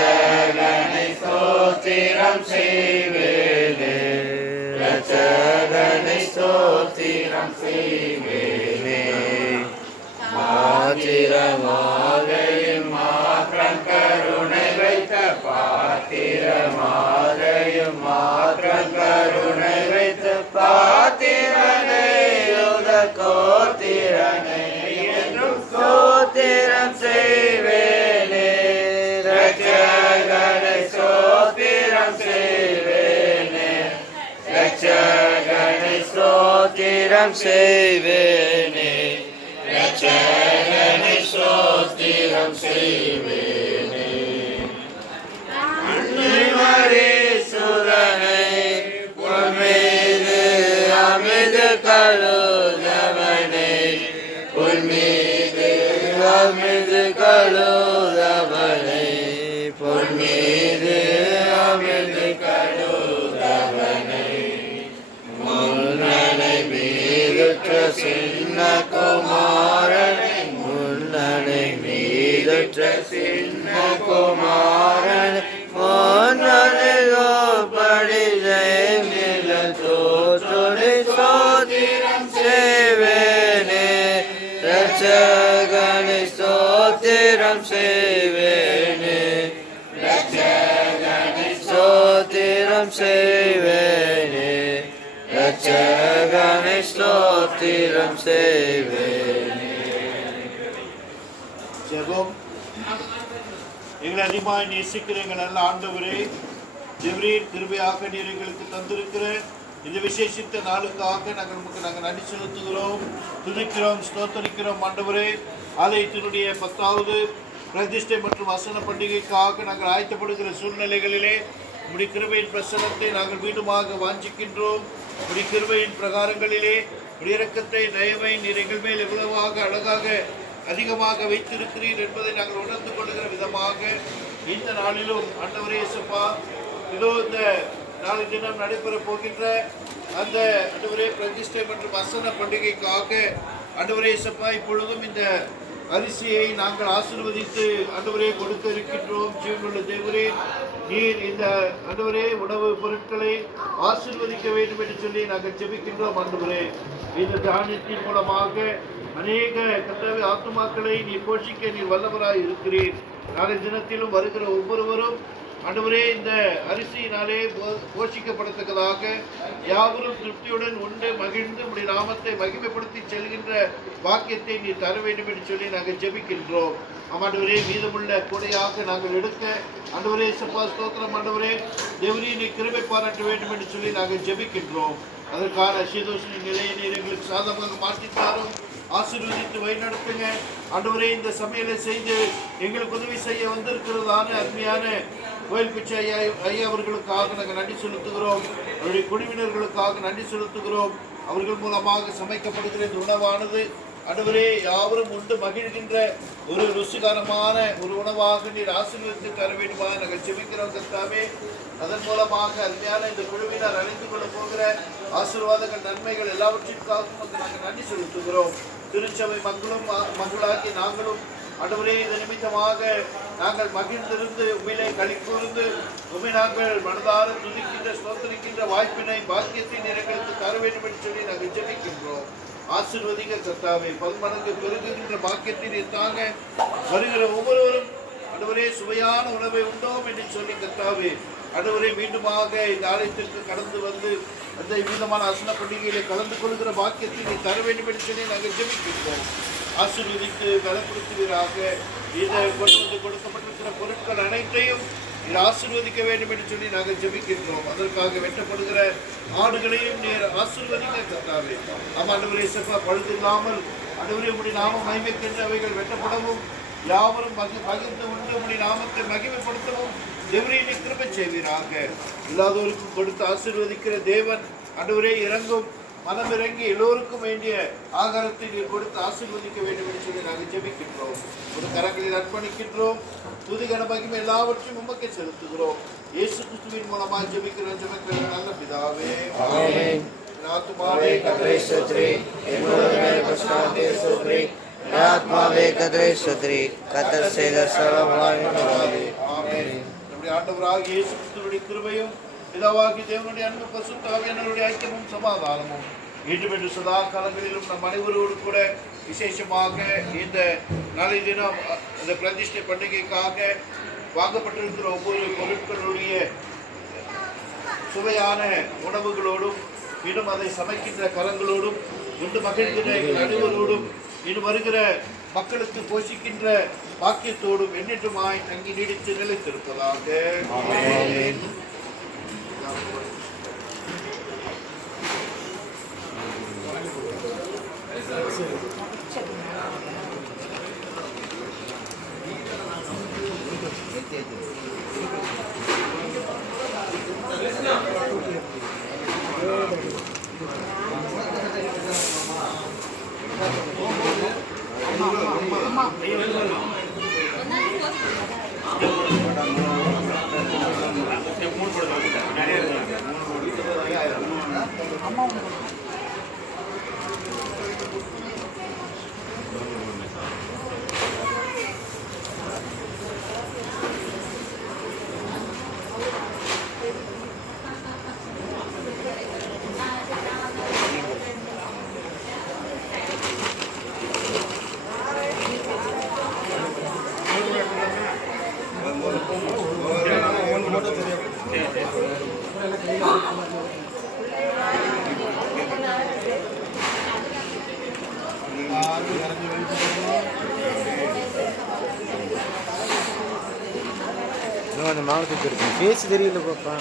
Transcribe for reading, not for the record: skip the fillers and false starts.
ரட்சகனை ஸ்தோத்திரம் செய்வேனே, ரட்சகனை ஸ்தோத்திரம் செய்வேனே. பாத்திரமாகையும் மாற்றம் கருணை வைத்த பாத்திரமாகையும் மாற்றம் கருணை வைத்த பாத்திரனை யுத கோத்திரனை என்றும் ஸ்தோத்திரம் செய்வேனே, ரட்சகனை ஸ்தோத்திரம் செய்வேனே, ரட்சகனை ஸ்தோத்திரம் செய்வேனே, ரட்சகனை ஸ்தோத்திரம் செய்வேனே. அன்னை சுரனை உன்மீது அமிது கழுதவனை, உன்மீது அமிது கழுதவனை, பொன்மீது அமிது கழுதவனை, முன்னனை மீதுற்ற சின்ன குமாரனை, முன்னனை மீதுற்ற சின்ன குமாரனை, முன்னனை படி ஜெயமில தோற்றொடை ஸ்தோத்திரம் செய்வேனே, ரட்சகனை ஸ்தோத்திரம் செய்வேனே, ரட்சகனை ஸ்தோத்திரம் செய்வேனே, ரட்சகனை ஸ்தோத்திரம் செய்வேனே. ஜெபம். எங்களை அதிகமாக நேசிக்கிற எங்கள் நல்ல ஆண்டவரே, ஜெபரீர் கிருபையாக நீர் எங்களுக்கு தந்திருக்கிற இந்த விசேஷித்த நாளுக்காக நாங்கள் நன்றி செலுத்துகிறோம், துதிக்கிறோம், ஸ்தோத்தரிக்கிறோம். ஆண்டவரே, ஆலயத்தினுடைய 10வது பிரதிஷ்டை மற்றும் வசன பண்டிகைக்காக நாங்கள் ஆயத்தப்படுகிற சூழ்நிலைகளிலே உம்முடைய கிருபையின் பிரசனத்தை நாங்கள் மீண்டுமாக வாஞ்சிக்கின்றோம். உம்முடைய கிருபையின் பிரகாரங்களிலே உம்முடைய இரக்கத்தை தயவை நீர் எங்கள் மேல் எவ்வளவாக அழகாக அதிகமாக வைத்திருக்கிறீர் என்பதை நாங்கள் உணர்ந்து கொள்கிற விதமாக இந்த நாளிலும் ஆண்டவரே இயேசுப்பா, இதோ இந்த நாளை தினம் நடைபெற போகின்ற அந்த ஆண்டவரே பிரதிஷ்டை மற்றும் வசன பண்டிகைக்காக ஆண்டவரே இயேசுப்பா, இப்பொழுதும் இந்த அரிசியை நாங்கள் ஆசீர்வதித்து ஆண்டவரே கொடுக்க இருக்கின்றோம். ஜீவனுள்ள தேவரே, நீர் இந்த ஆண்டவரே உணவு பொருட்களை ஆசீர்வதிக்க வேண்டும் என்று சொல்லி நாங்கள் ஜெபிக்கின்றோம். ஆண்டவரே, இந்த தானியத்தின் மூலமாக அநேக கர்த்தாவே ஆத்துமாக்களை நீர் போஷிக்க நீர் வல்லவராய் இருக்கிறீர். நாளை தினத்திலும் வருகிற ஒவ்வொருவரும் ஆண்டவரே இந்த அரிசியினாலே போஷிக்கப்படத்தக்கதாக யாவரும் திருப்தியுடன் உண்டு மகிழ்ந்து உடைய நாமத்தை மகிமைப்படுத்தி செல்கின்ற வாக்கியத்தை நீ தர வேண்டும் என்று சொல்லி நாங்கள் ஜெபிக்கின்றோம். ஆண்டவரே, மீதமுள்ள கூடையாக நாங்கள் எடுக்க ஆண்டவரே சப்பா ஸ்தோத்திரம். ஆண்டவரே தேவரே, நீ கிருபை பாராட்ட வேண்டும் என்று சொல்லி நாங்கள் ஜெபிக்கின்றோம். அதற்கான சீதோஷணி நிலையை நீர் எங்களுக்கு சாதகமாக மாற்றித்தாரும், ஆசீர்வதித்து வழிநடத்துங்க. ஆண்டவரே, இந்த சமையலை செய்து எங்களுக்கு உதவி செய்ய வந்திருக்கிறதான அருமையான கோயில் பிச்சை ஐயா அவர்களுக்காக நாங்கள் நன்றி செலுத்துகிறோம். அவருடைய குழுவினர்களுக்காக நன்றி செலுத்துகிறோம். அவர்கள் மூலமாக சமைக்கப்படுகிற இந்த உணவானது ஆண்டவரே யாவரும் உண்டு மகிழ்கின்ற ஒரு ருசிகரமான ஒரு உணவாக நீர் ஆசீர்வதித்து தர வேண்டுமாக நாங்கள் ஜெபிக்கிறோம். கர்த்தாவே, அதன் மூலமாக அருமையான இந்த குழுவினர் அழைத்து கொள்ள போகிற ஆசீர்வாதங்கள் நன்மைகள் எல்லாவற்றிற்காகவும் நாங்கள் நன்றி செலுத்துகிறோம். திருச்சபை மக்களாகி நாங்களும் ஆண்டவரே இந்த நிமித்தமாக நாங்கள் மகிழ்ந்திருந்து உண்மையிலே களி கூர்ந்து உண்மை நாங்கள் மனதார துதிக்கின்ற ஸ்தோத்திரிக்கின்ற வாய்ப்பினை பாக்கியத்தை எங்களுக்கு தர வேண்டும் என்று சொல்லி நாங்கள் ஜெபிக்கின்றோம். ஆசீர்வதிக்க கர்த்தாவே, 10 மடங்கு பெருகுகின்ற பாக்கியத்தை தாங்க வருகிற ஒவ்வொருவரும் ஆண்டவரே சுவையான உணவை உண்டோம் என்று சொல்லி கர்த்தாவே, ஆண்டவரே மீண்டுமாக இந்த ஆலயத்திற்கு கடந்து வந்து அந்த விதமான அசன பண்டிகையிலே கலந்து கொள்கிற பாக்கியத்தை நீ தர வேண்டும் என்று சொல்லி நாங்கள் ஜெபிக்கின்றோம். ஆசீர்வதித்து பலப்படுத்துவீராக. இதை கொண்டு வந்து கொடுக்கப்பட்டிருக்கிற பொருட்கள் அனைத்தையும் நீர் ஆசீர்வதிக்க வேண்டும் என்று சொல்லி நாங்கள் ஜெபிக்கின்றோம். அதற்காக வெட்டப்படுகிற ஆடுகளையும் நீர் ஆசீர்வதிக்க கர்த்தாவே. ஆண்டவரே சப்பா, பழுதில்லாமல் ஆண்டவரே உம்முடைய நாம மகிமைக்கென்று அவைகள் வெட்டப்படவும் யாவரும் பகிர்ந்து உண்டு உம்முடைய நாமத்தை மகிமைப்படுத்தவும் தேவரே கிருபை செய்வீராக. இல்லாதவருக்கும் கொடுத்து ஆசீர்வதிக்கிற தேவன் ஆண்டவரே இறங்கும், மனம் இறங்கி எல்லோருக்கும் வேண்டிய ஆகாரத்தை நீர் கொடுத்து ஆசீர்வதிக்க வேண்டும் என்று சொல்லி நாங்கள் ஜெபிக்கின்றோம். ஒரு கரங்களில் அர்ப்பணிக்கின்றோம். துதிகன மகிமை எல்லாவற்றையும் உமக்கே செலுத்துகிறோம். இயேசு கிறிஸ்துவின் மூலமாக ஜெபிக்கிறோம். ஜெபிக்கிற நல்ல பிதாவே, ஆமென். ஆத்துமாவே கர்த்தரை ஸ்தோத்திரி, என்னுடைய பரிசுத்தத்தை ஸ்தோத்திரி, ஆத்மாவே கர்த்தரை ஸ்தோத்திரி, கர்த்தர் செய்த சகல உபகாரங்களுக்காக. ஆமென். நம்முடைய ஆண்டவராகிய இயேசு கிறிஸ்துவினுடைய கிருபையும் பிதாவாகிய தேவனுடைய அன்பு பரிசுத்த ஆவியானவருடைய ஐக்கியமும் சமாதானமும் இன்று சதா காலங்களிலும் நம் அனைவரோடு கூட விசேஷமாக இந்த நாளை தினம் இந்த பிரதிஷ்டை பண்டிகைக்காக வாங்கப்பட்டிருக்கிற ஒவ்வொரு பொருட்களுடைய சுவையான உணவுகளோடும் இன்னும் அதை சமைக்கின்ற கரங்களோடும் இன்று மகிழ்கிற எங்கள் அனைவரோடும் இன்னும் வருகிற மக்களுக்கு போஷிக்கின்ற பாக்கியத்தோடும் என்னென்றுமாய் தங்கி நீடித்து நிலைத்திருப்பதாக. அந்த மாவட்டத்துக்கு இருக்கு பேச்சு தெரியல பாப்பா.